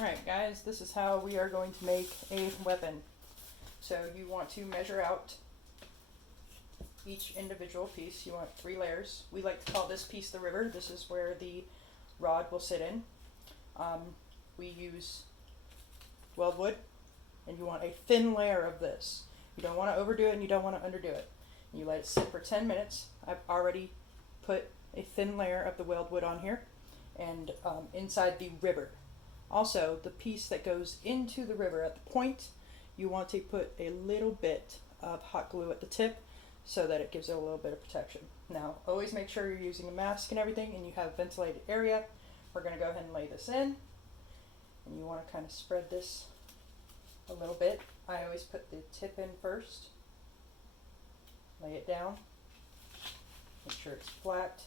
Alright guys, this is how we are going to make a weapon. So you want to measure out each individual piece. You want 3 layers. We like to call this piece the river. This is where the rod will sit in. We use weldwood, and you want a thin layer of this. You don't want to overdo it and you don't want to underdo it. You let it sit for 10 minutes. I've already put a thin layer of the weldwood on here and inside the river. Also, the piece that goes into the river at the point, you want to put a little bit of hot glue at the tip so that it gives it a little bit of protection. Now, always make sure you're using a mask and everything and you have a ventilated area. We're going to go ahead and lay this in. And you want to kind of spread this a little bit. I always put the tip in first. Lay it down. Make sure it's flat.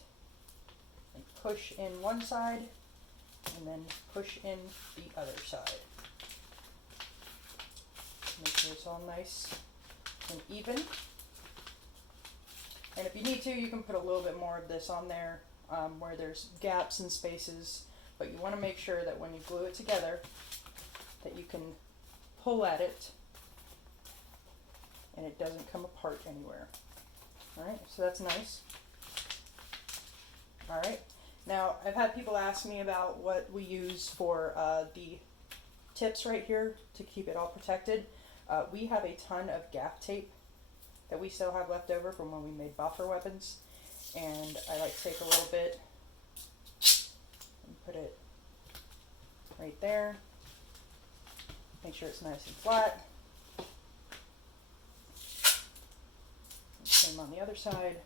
And push in one side. And then push in the other side. Make sure it's all nice and even. And if you need to, you can put a little bit more of this on there where there's gaps and spaces. But you want to make sure that when you glue it together, that you can pull at it and it doesn't come apart anywhere. Alright, so that's nice. Alright. Now, I've had people ask me about what we use for the tips right here to keep it all protected. We have a ton of Gaff tape that we still have left over from when we made buffer weapons. And I like to take a little bit and put it right there. Make sure it's nice and flat. And same on the other side.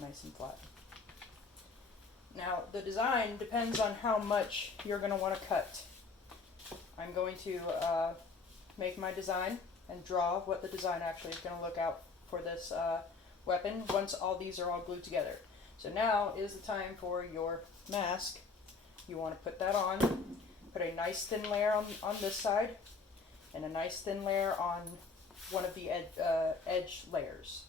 Nice and flat. Now, the design depends on how much you're going to want to cut. I'm going to make my design and draw what the design actually is going to look out for this weapon once all these are all glued together. So now is the time for your mask. You want to put that on. Put a nice thin layer on this side and a nice thin layer on one of the edge layers.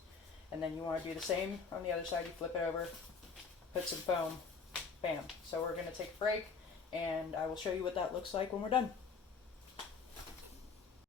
And then you want to do the same on the other side. You flip it over, put some foam. Bam. So we're going to take a break and I will show you what that looks like when we're done.